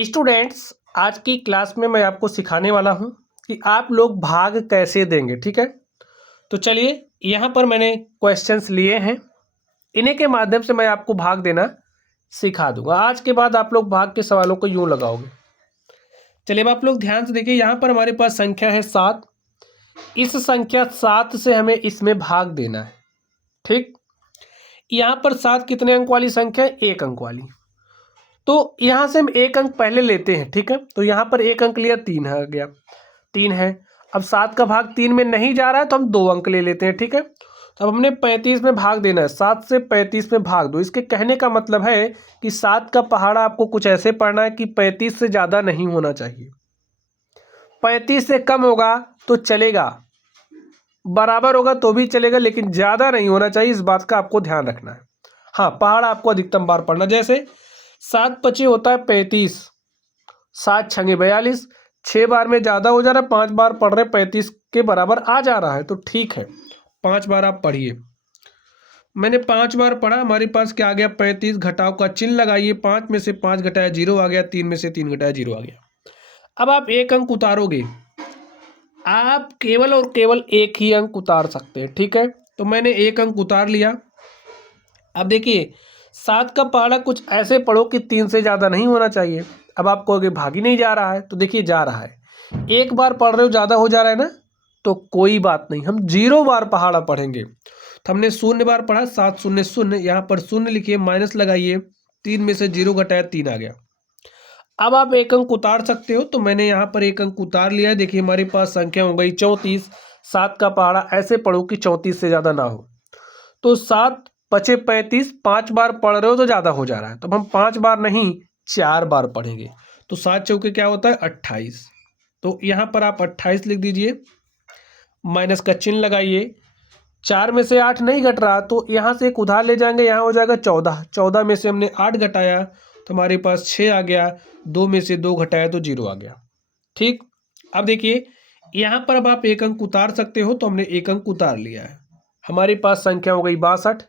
Students, आज की class में मैं आपको सिखाने वाला हूं कि आप लोग भाग कैसे देंगे। ठीक है, तो चलिए यहां पर मैंने क्वेश्चंस लिए हैं, इन्हीं के माध्यम से मैं आपको भाग देना सिखा दूंगा। आज के बाद आप लोग भाग के सवालों को यूं लगाओगे। चलिए अब आप लोग ध्यान से देखिए, यहां पर हमारे पास संख्या है 7। इस संख्या 7 से हमें इसमें भाग देना है। ठीक, यहां पर 7 कितने अंक वाली संख्या है? 1 अंक वाली। तो यहां से हम 1 अंक पहले लेते हैं। ठीक है, तो यहां पर 1 अंक लिया, 3 आ गया, 3 है। अब 7 का भाग 3 में नहीं जा रहा है तो हम 2 अंक ले लेते हैं। ठीक है, तो अब हमने 35 में भाग देना है। 7 से 35 में भाग दो। इसके कहने का मतलब है कि 7 का पहाड़ा आपको कुछ ऐसे पढ़ना है कि 35 से ज़्यादा नहीं होना चाहिए। 35 से कम होगा तो चलेगा, बराबर होगा तो भी चलेगा, लेकिन ज़्यादा नहीं होना चाहिए। इस बात का आपको ध्यान रखना है। हाँ, पहाड़ा आपको अधिकतम बार पढ़ना, जैसे 7 पचे होता है 35, 7 छंगे 42, 6 बार में ज़्यादा हो जा रहा है, 5 बार पढ़ रहे 35 के बराबर आ जा रहा है, तो ठीक है 5 बार आप पढ़िए। मैंने 5 बार पढ़ा, हमारे पास क्या आ गया? 35। घटाव का चिन्ह लगाइए, 5 में से 5 घटाया 0 आ गया, 3 में से 3 घटाया 0 आ गया। अब आप 1 अंक उतारोगे, आप केवल और केवल 1 ही अंक उतार सकते हैं। ठीक है, तो मैंने 1 अंक उतार लिया। अब देखिए 7 का पहाड़ा कुछ ऐसे पढ़ो कि 3 से ज़्यादा नहीं होना चाहिए। अब आप कहोगे भाग ही नहीं जा रहा है, तो देखिए जा रहा है। 1 बार पढ़ रहे हो, ज़्यादा हो जा रहा है ना, तो कोई बात नहीं, हम 0 बार पहाड़ा पढ़ेंगे। तो हमने 0 बार पढ़ा, 7 शून्य शून्य, यहाँ पर शून्य लिखिए, माइनस लगाइए, 3 में से 0 घटाया 3 आ गया। अब आप 1 अंक उतार सकते हो, तो मैंने यहाँ पर 1 अंक उतार लिया है। देखिए हमारे पास संख्या हो गई 34। 7 का पहाड़ा ऐसे पढ़ो कि 34 से ज़्यादा ना हो। तो 7 पचे 35, 5 बार पढ़ रहे हो तो ज़्यादा हो जा रहा है, तो हम 5 बार नहीं 4 बार पढ़ेंगे। तो 7 चौके क्या होता है? 28। तो यहाँ पर आप 28 लिख दीजिए, माइनस का चिन्ह लगाइए। 4 में से 8 नहीं घट रहा, तो यहाँ से एक उधार ले जाएंगे, यहाँ हो जाएगा 14। 14 में से हमने 8 घटाया तो हमारे पास 6 आ गया, 2 में से 2 घटाया तो 0 आ गया। ठीक, अब देखिए यहाँ पर अब आप 1 अंक उतार सकते हो, तो हमने 1 अंक उतार लिया है। हमारे पास संख्या हो गई 62।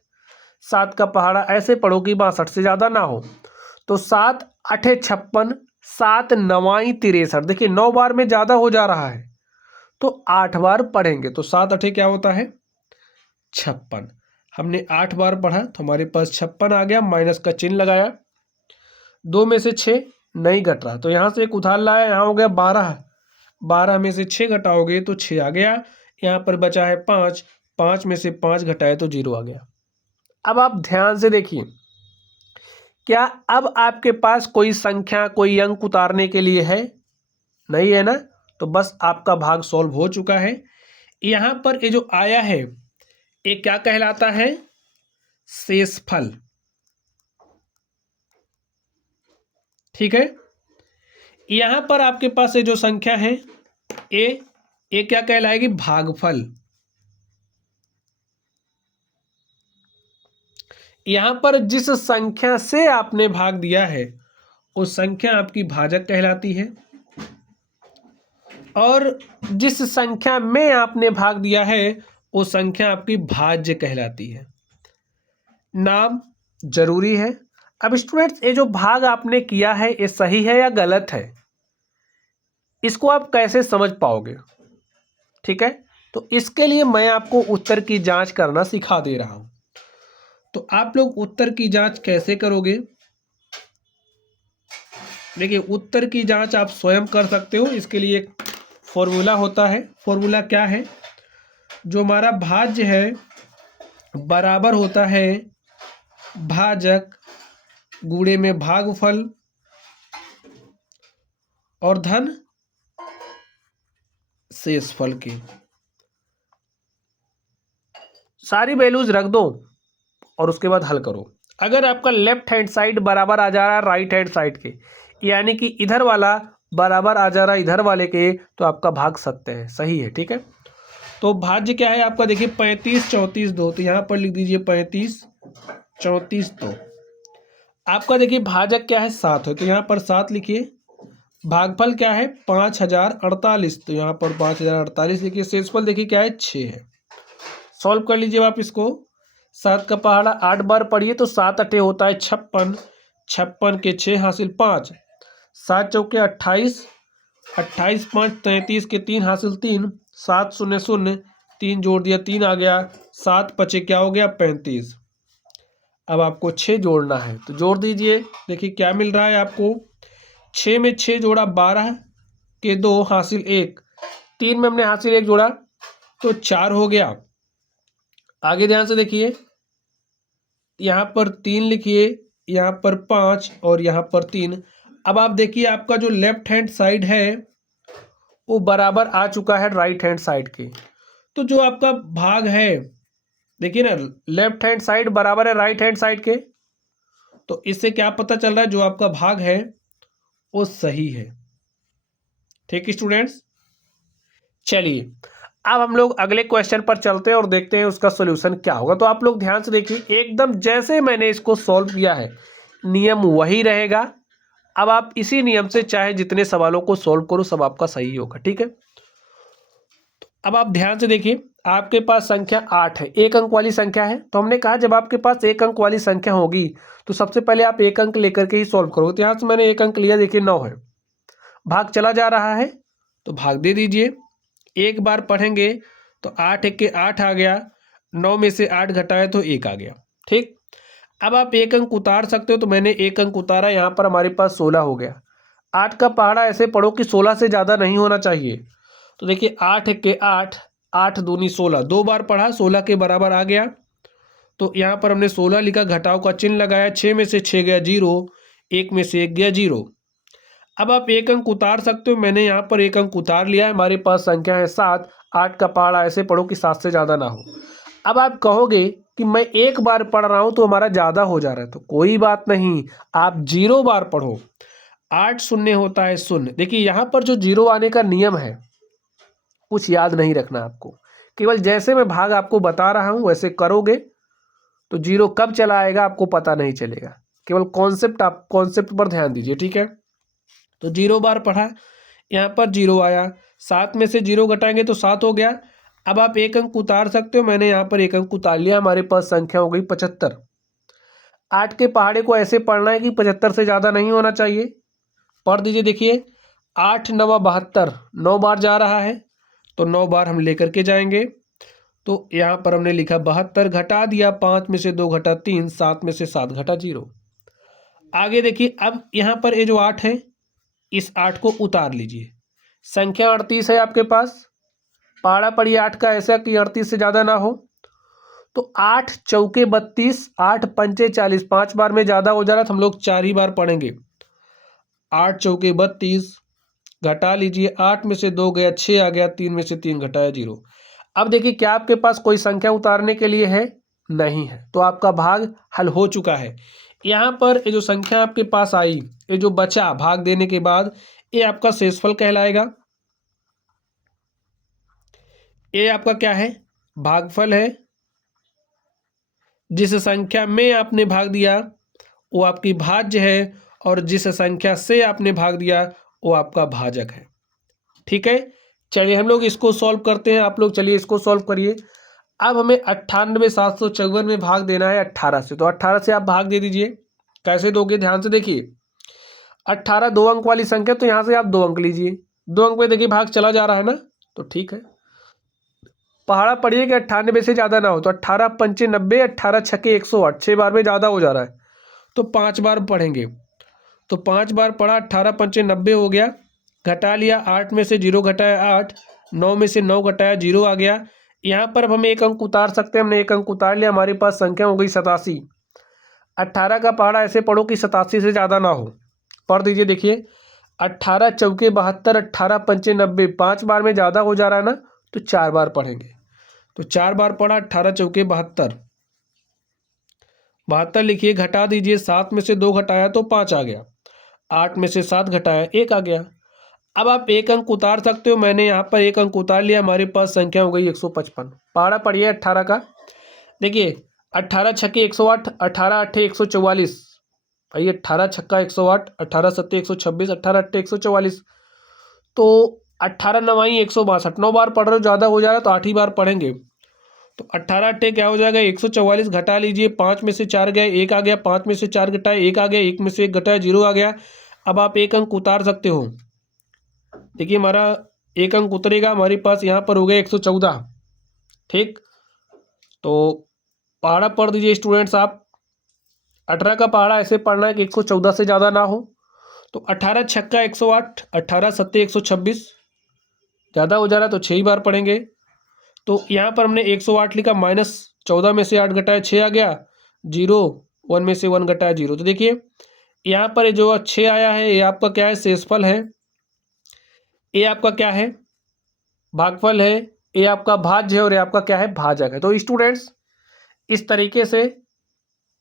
7 का पहाड़ा ऐसे पढ़ो कि 62 से ज़्यादा ना हो। तो 7 अठे 56, 7 नवाई 63। देखिए 9 बार में ज़्यादा हो जा रहा है, तो 8 बार पढ़ेंगे। तो 7 अठे क्या होता है? 56। हमने 8 बार पढ़ा तो हमारे पास 56 आ गया, माइनस का चिन्ह लगाया। 2 में से 6 नहीं घट रहा, तो यहाँ से एक उधार लाया, यहाँ हो गया 12। 12 में से 6 घटाओगे तो 6 आ गया, यहाँ पर बचा है 5। 5 में से 5 घटाए तो 0 आ गया। अब आप ध्यान से देखिए, क्या अब आपके पास कोई संख्या, कोई अंक उतारने के लिए है? नहीं है ना, तो बस आपका भाग सॉल्व हो चुका है। यहां पर ये जो आया है ये क्या कहलाता है? शेषफल। ठीक है, यहां पर आपके पास ये जो संख्या है ये क्या कहलाएगी? भागफल। यहां पर जिस संख्या से आपने भाग दिया है उस संख्या आपकी भाजक कहलाती है, और जिस संख्या में आपने भाग दिया है वो संख्या आपकी भाज्य कहलाती है। नाम जरूरी है। अब स्टूडेंट्स, ये जो भाग आपने किया है ये सही है या गलत है, इसको आप कैसे समझ पाओगे? ठीक है, तो इसके लिए मैं आपको उत्तर की जांच करना सिखा दे रहा हूं। तो आप लोग उत्तर की जांच कैसे करोगे? देखिए उत्तर की जांच आप स्वयं कर सकते हो। इसके लिए एक फॉर्मूला होता है। फॉर्मूला क्या है? जो हमारा भाज्य है बराबर होता है भाजक गुणे में भागफल और धन शेषफल के। सारी वैल्यूज रख दो और उसके बाद हल करो। अगर आपका लेफ्ट हैंड साइड बराबर आ जा रहा है राइट हैंड साइड के, यानी कि इधर वाला बराबर आ जा रहा है इधर वाले के, तो आपका भाग सत्य है, सही है। ठीक है, तो भाज्य क्या है आपका? देखिए 35 34 2, तो यहाँ पर लिख दीजिए 35 34 2। आपका देखिए भाजक क्या है? 7 है, तो यहाँ पर 7 लिखिए। भागफल क्या है? 5048, तो यहाँ पर 5048 लिखिए। शेषफल देखिए क्या है? 6 है। सॉल्व कर लीजिए आप इसको। 7 का पहाड़ा 8 बार पढ़िए तो 7 अठे होता है 56, 56 के 6 हासिल 5, 7 चौके 28, 28 5 33 के 3 हासिल 3, 7 0 0, 3 जोड़ दिया 3 आ गया, 7 पचे क्या हो गया 35। अब आपको 6 जोड़ना है तो जोड़ दीजिए। देखिए क्या मिल रहा है आपको, 6 में 6 जोड़ा 12 के 2 हासिल 1, 3 में हमने हासिल 1 जोड़ा तो 4 हो गया। आगे ध्यान से देखिए, यहाँ पर 3 लिखिए, यहाँ पर 5 और यहाँ पर 3। अब आप देखिए आपका जो लेफ्ट हैंड साइड है वो बराबर आ चुका है राइट हैंड साइड के। तो जो आपका भाग है, देखिए ना, लेफ्ट हैंड साइड बराबर है राइट हैंड साइड के, तो इससे क्या पता चल रहा है, जो आपका भाग है वो सही है। ठीक है स्टूडेंट्स, चलिए अब हम लोग अगले क्वेश्चन पर चलते हैं और देखते हैं उसका सॉल्यूशन क्या होगा। तो आप लोग ध्यान से देखिए, एकदम जैसे मैंने इसको सॉल्व किया है नियम वही रहेगा। अब आप इसी नियम से चाहे जितने सवालों को सॉल्व करो सब आपका सही होगा। ठीक है, तो अब आप ध्यान से देखिए, आपके पास संख्या 8 है, एक अंक वाली संख्या है। तो हमने कहा जब आपके पास एक अंक वाली संख्या होगी तो सबसे पहले आप एक अंक लेकर के ही सॉल्व करोगे। तो यहाँ से मैंने एक अंक लिया, देखिए 9 है, भाग चला जा रहा है तो भाग दे दीजिए। एक बार पढ़ेंगे तो 8 एक के 8 आ गया, 9 में से 8 घटाए तो 1 आ गया। ठीक, अब आप एक अंक उतार सकते हो, तो मैंने एक अंक उतारा, यहाँ पर हमारे पास 16 हो गया। 8 का पहाड़ा ऐसे पढ़ो कि 16 से ज़्यादा नहीं होना चाहिए। तो देखिए 8 एक के 8, 8 दूनी 16, 2 बार पढ़ा 16 के बराबर आ गया। तो यहाँ पर हमने 16 लिखा, घटाव का चिन्ह लगाया, 6 में से 6 गया 0, 1 में से 1 गया 0। अब आप एक अंक उतार सकते हो, मैंने यहाँ पर एक अंक उतार लिया है। हमारे पास संख्या है 7, 8 का पहाड़ा ऐसे पढ़ो कि 7 से ज़्यादा ना हो। अब आप कहोगे कि मैं एक बार पढ़ रहा हूँ तो हमारा ज़्यादा हो जा रहा है, तो कोई बात नहीं, आप 0 बार पढ़ो। 8 शून्य होता है 0। देखिए यहाँ पर जो 0 आने का नियम है कुछ याद नहीं रखना आपको, केवल जैसे मैं भाग आपको बता रहा हूँ वैसे करोगे तो 0 कब चला आएगा आपको पता नहीं चलेगा। केवल कॉन्सेप्ट, आप कॉन्सेप्ट पर ध्यान दीजिए। ठीक है, तो 0 बार पढ़ा, यहाँ पर 0 आया, 7 में से 0 घटाएंगे तो 7 हो गया। अब आप एक अंक उतार सकते हो, मैंने यहाँ पर एक अंक उतार लिया, हमारे पास संख्या हो गई 75। 8 के पहाड़े को ऐसे पढ़ना है कि 75 से ज़्यादा नहीं होना चाहिए। पढ़ दीजिए, देखिए 8 9 72, 9 बार जा रहा है तो 9 बार हम लेकर के जाएंगे। तो यहाँ पर हमने लिखा 72, घटा दिया, 5 में से 2 घटा 3, 7 में से 7 घटा 0। आगे देखिए, अब यहाँ पर ये जो 8 है इस 8 को उतार लीजिए। संख्या 38 है आपके पास, पहाड़ा पढ़िए 8 का ऐसा कि 38 से ज़्यादा ना हो। तो 8 चौके 32, 8 पंचे 40, 5 बार में ज़्यादा हो जा रहा है तो हम लोग 4 ही बार पढ़ेंगे। 8 चौके 32, घटा लीजिए, 8 में से 2 गया 6 आ गया, 3 में से 3 घटाया 0। अब देखिए क्या आपके पास कोई संख्या उतारने के लिए है? नहीं है, तो आपका भाग हल हो चुका है। यहाँ पर ये जो संख्या आपके पास आई, ये जो बचा भाग देने के बाद, ये आपका शेषफल कहलाएगा। ये आपका क्या है? भागफल है। जिस संख्या में आपने भाग दिया वो आपकी भाज्य है, और जिस संख्या से आपने भाग दिया वो आपका भाजक है। ठीक है, चलिए हम लोग इसको सॉल्व करते हैं। आप लोग चलिए इसको सॉल्व करिए। अब हमें 98,754 में भाग देना है 18 से, तो 18 से आप भाग दे दीजिए। कैसे दोगे? ध्यान से देखिए, 18 2 अंक वाली संख्या, तो यहाँ से आप 2 अंक लीजिए। 2 अंक में देखिए भाग चला जा रहा है ना, तो ठीक है। पहाड़ा पढ़िए कि 98 से ज़्यादा ना हो, तो 18 पंचे 90, 18 छक्के 108, 6 बार में ज़्यादा हो जा रहा है तो 5 बार पढ़ेंगे। तो 5 बार पढ़ा, 18 पंचे 90 हो गया, घटा लिया, 8 में से 0 घटाया 8, 9 में से 9 घटाया 0 आ गया। यहाँ पर अब हम एक अंक उतार सकते हैं, हमने एक अंक उतार लिया, हमारे पास संख्या हो गई 87। 18 का पहाड़ा ऐसे पढ़ो कि 87 से ज़्यादा ना हो। पढ़ दीजिए, देखिए 18 चौके 72, 18 पंचे 90, 5 बार में ज़्यादा हो जा रहा है ना, तो 4 बार पढ़ेंगे। तो 4 बार पढ़ा, 18 चौके 72, 72 लिखिए, घटा दीजिए, 7 में से 2 घटाया तो 5 आ गया, 8 में से 7 घटाया 1 आ गया। अब आप एक अंक उतार सकते हो, मैंने यहाँ पर एक अंक उतार लिया, हमारे पास संख्या हो गई 155। पहाड़ा पढ़िए 18 का, देखिए 18 छक्के 108, 18 अट्ठे 144, भाई 18 छक्का 108, 18 सत्ते 126, 18 अट्ठे 144, तो 18 नवाई 162, 9 बार पढ़ रहे हो, ज़्यादा हो जा रहा है तो 8 ही बार पढ़ेंगे। तो 18 अट्ठे क्या हो जाएगा 144, घटा लीजिए, 5 में से 4 गए 1 आ गया, 5 में से 4 घटाए 1 आ गया, 1 में से 1 घटाया 0 आ गया। अब आप एक अंक उतार सकते हो। देखिए हमारा एक अंक उतरेगा, हमारे पास यहाँ पर हो गया 114। ठीक, तो पहाड़ा पढ़ दीजिए स्टूडेंट्स आप। 18 का पहाड़ा ऐसे पढ़ना है कि 114 से ज़्यादा ना हो। तो 18 छक्का 108, 18 सत्ते 126, ज़्यादा हो जा रहा है तो 6 ही बार पढ़ेंगे। तो यहाँ पर हमने 108 लिखा, -14 में से 8 घटाया 6 आ गया, 0, 1 में से 1 घटाया 0। तो देखिए यहाँ पर जो 6 आया है, ये आपका क्या है, शेषफल है। ये आपका क्या है, भागफल है। ये आपका भाज्य है और ये आपका क्या है, भाजक है। तो स्टूडेंट्स इस तरीके से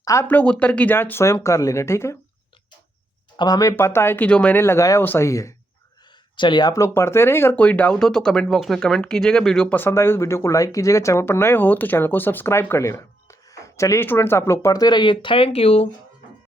आप लोग उत्तर की जांच स्वयं कर लेना, ठीक है। अब हमें पता है कि जो मैंने लगाया वो सही है। चलिए आप लोग पढ़ते रहिए, अगर कोई डाउट हो तो कमेंट बॉक्स में कमेंट कीजिएगा। वीडियो पसंद आई तो वीडियो को लाइक कीजिएगा, चैनल पर नए हो तो चैनल को सब्सक्राइब कर लेना। चलिए स्टूडेंट्स आप लोग पढ़ते रहिए। Thank you.